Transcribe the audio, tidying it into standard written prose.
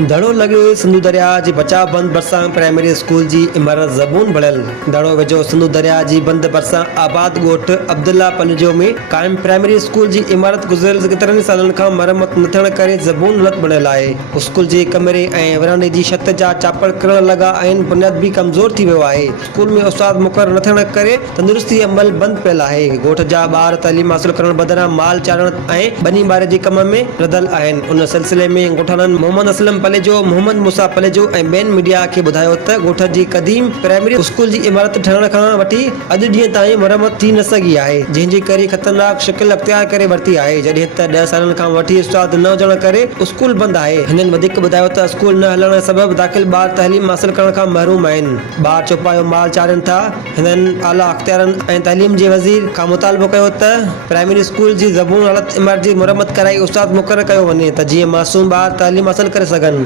दड़ो लॻियो सिंधु दरिया जी बचाव बंद भरिसां प्राइमरी स्कूल जी इमारत ज़बून बढ़ियल। दड़ो वेझो सिंधु दरिया जी बंद भरिसां आबाद ॻोठ अब्दुल्ला पनजो में क़ाइम प्राइमरी स्कूल जी इमारत गुज़िरियल केतिरनि सालनि खां मरम्मत न थियण करे ज़बून हालत बणियल आहे। स्कूल जे कमरे ऐं वरांडे जी छत जा चापड़ किरण लॻा आहिनि। बुनियाद बि कमज़ोर थी वियो आहे। स्कूल में उस्ताद मुक़रर न थियण करे तंदुरुस्ती अमल बंदि पियल आहे। ॻोठ जा ॿार तइलीम हासिल करण बदिरां माल चारण ऐं बनी ॿारे जे कम में लदल आहिनि। उन सिलसिले में ॻोठाणनि मोहम्मद असलम पलेजो, मोहम्मद मूसा पलेजो ऐं ॿियनि मीडिया खे ॿुधायो त ॻोठ जी क़दीम प्राइमरी स्कूल जी इमारत ठहण खां वठी अॼु ॾींहं ताईं मरम्मत थी न सघी आहे, जंहिंजे करे ख़तरनाक शिकिल अख़्तियार करे वरिती आहे। जॾहिं त 10 सालनि खां वठी उस्ताद न हुजण करे स्कूल बंदि आहे। हिननि वधीक ॿुधायो त स्कूल न हलण सबबि दाख़िल ॿार तइलीम हासिल करण खां महरूम आहिनि। ॿार चौपायो माल चाढ़नि था। हिननि आला अख़्तियारनि ऐं तइलीम जे वज़ीर खां मुतालबो कयो त प्राइमरी स्कूल जी ज़बून हालत इमारत जी मरम्मत कराई उस्ताद मुक़रर कयो वञे त जीअं मासूम ॿार तइलीम हासिल करे सघनि।